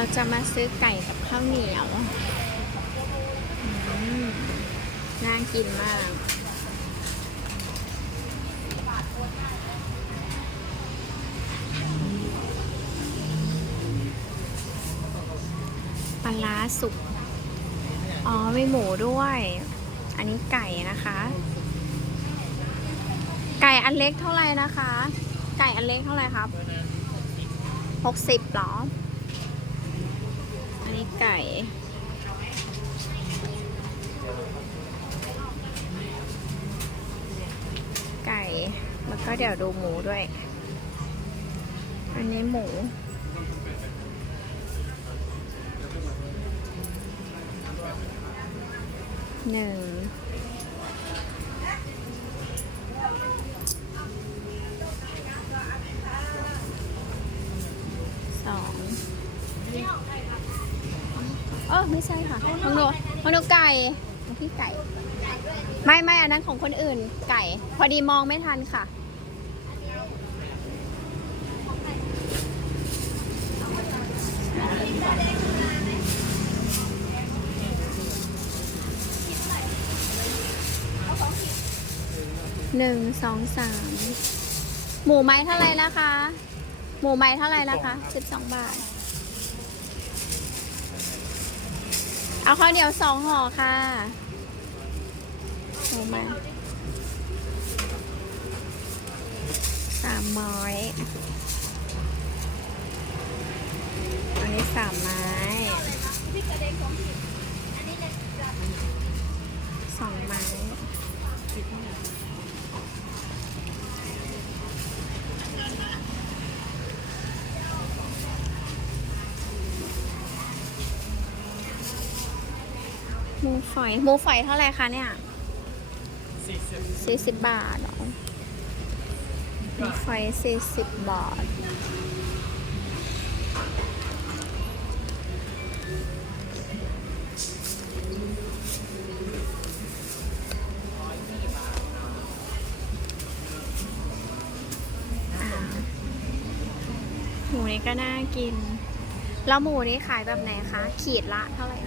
เราจะมาซื้อไก่กับข้าวเหนียวน่ากินมาก ปลาร้าสุก อ๋อไมีหมูด้วย อันนี้ไก่นะคะ ไก่อันเล็กเท่าไหร่นะคะ ไก่อันเล็กเท่าไหร่ครับหกสิบหรอ นี้ไก่ ไก่ แล้วก็เดี๋ยวดูหมูด้วย อันนี้หมูหนึ่ง สองเออ ไม่ใช่ค่ะของหนูของหนูไก่ของพี่ไก่ ไม่ไม่อันนั้นของคนอื่นไก่ พอดีมองไม่ทันค่ะ หนึ่งสองสามหมูไม้เท่าไรนะคะ หมูไม้เท่าไรนะคะสิบสองบาท เอาข้าวเหนียวสองห่อค่ะหมูไม้สามม้อยอันนี้สามไม้สองไม้ ฝอยหมูฝอยเท่าไหร่คะเนี่ยสี่สิบบาทเหรอหมูฝอยสี่สิบบาทอ่าหมูนี้ก็น่ากิน แล้วหมูนี้ขายแบบไหนคะ ขีดละเท่าไหร่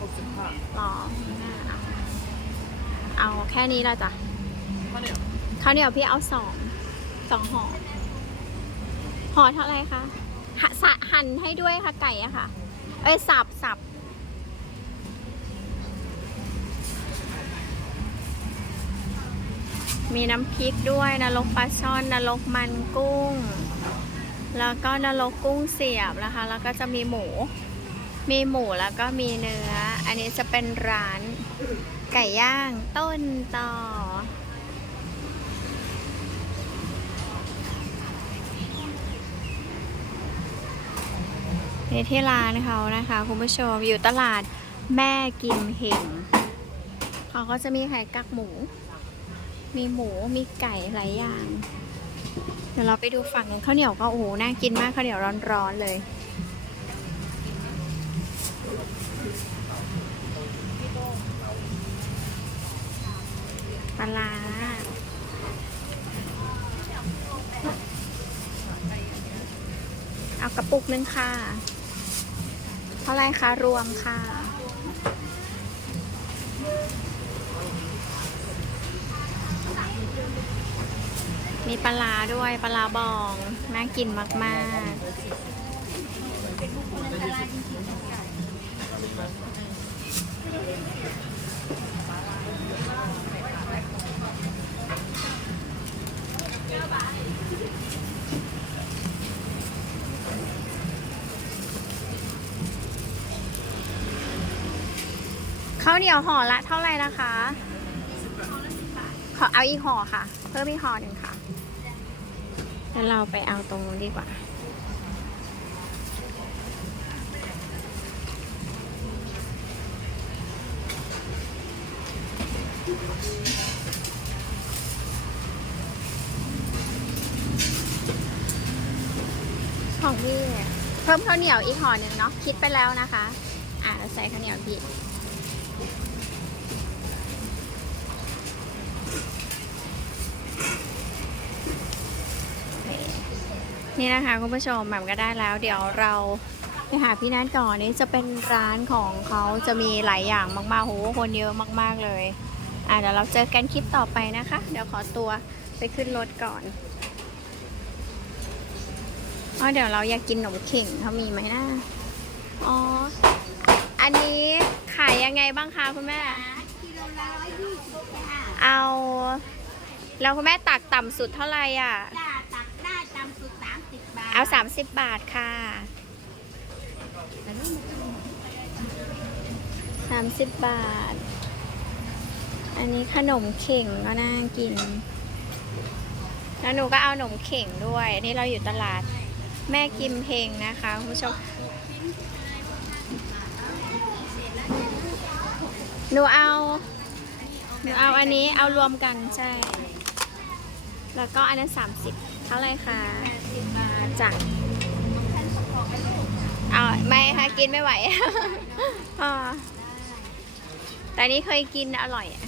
หกสิบห้าหรอเอาเอาแค่นี้ละจ้ะข้าวเหนียวข้าวเหนียวพี่เอาสองสองห่อห่อเท่าไหรคะหะสะหั่นให้ด้วยค่ะไก่อะค่ะ เอ้ยสับสับมีน้ำพริกด้วยนรกปลาช่อนนรกมันกุ้ง แล้วก็นรกกุ้งเสียบนะคะ แล้วก็จะมีหมู มีหมูแล้วก็มีเนื้อ อันนี้จะเป็นร้านไก่ย่างต้นต่อ นี่ที่ร้านเขานะคะ คุณผู้ชมอยู่ตลาดแม่กิมเห็งเขาก็จะมีไข่กักหมู มีหมู มีไก่หลายอย่าง เดี๋ยวเราไปดูฝั่งข้าวเหนียวก็โอ้โห น่ากินมากข้าวเหนียวร้อนๆเลย ปลาเอากระปุกนึงค่ะ เท่าไรคะรวมค่ะ มีปลาด้วยปลาร้าบอง น่ากินมากๆ ข้าวเหนียวห่อละเท่าไหร่นะคะ ขอเอาอีกห่อค่ะ เพิ่มอีกห่อหนึ่งค่ะเดี๋ยวเราไปเอาตรงนู้นดีกว่า ของพี่เพิ่มข้าวเหนียวอีกห่อหนึ่งเนาะคิดไปแล้วนะคะ อ่าใส่ข้าวเหนียวพี่ นี่นะคะคุณผู้ชมแหม่มก็ได้แล้ว เดี๋ยวเราไปหาพี่นัทก่อนนี่จะเป็นร้านของเขาจะมีหลายอย่างมากๆโหคนเยอะมากๆเลย อะเดี๋ยวเราเจอกันคลิปต่อไปนะคะ เดี๋ยวขอตัวไปขึ้นรถก่อนอ๋อเดี๋ยวเราอยากกินขนมเข่งเขามีไหมนะอ๋อ อันนี้ขายยังไงบ้างคะคุณแม่ กิโลละร้อยยี่สิบจ้าเอา แล้วคุณแม่ตักต่ำสุดเท่าไหร่อะ จ้า เอา 30 บาทค่ะแต่นี่มันต้อง30 บาท อันนี้ขนมเข่งก็น่ากิน แล้วหนูก็เอาขนมเข่งด้วยนี่เราอยู่ตลาดแม่กิมเพงนะคะคุณผู้ชมหนูเอาหนูเอาอันนี้เอารวมกันใช่ แล้วก็อันนั้น30เท่าไรคะ จ้ะท่านขอไปลูกเอาไม่ค่ะ กินไม่ไหวอ่าแต่อันนี้เคยกินอร่อยอะ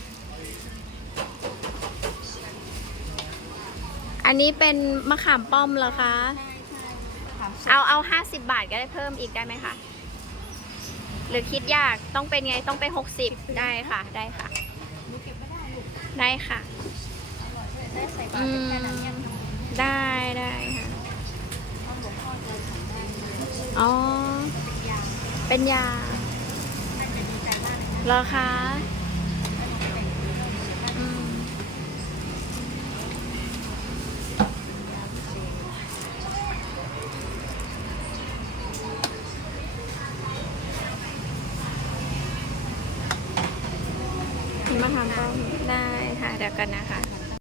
อันนี้เป็นมะขามป้อมเหรอคะ เอาเอาห้าสิบบาทก็ได้เพิ่มอีกได้ไหมคะหรือคิดยากต้องเป็นไงต้องเป็นหกสิบได้ค่ะได้ค่ะหนูเก็บไม่ได้ลูกได้ค่ะได้ใส่บาตรเป็นแค่นั้นยังทำได้ได้ค่ะ ต้องหลวงพ่อเจอทำได้เลย อ๋อยางเป็นยาท่านจะดีใจมากเลยนะเหรอคะท่านจะเป็นอืมนี่มาทำป้อมได้ค่ะเดี๋ยวกันนะคะ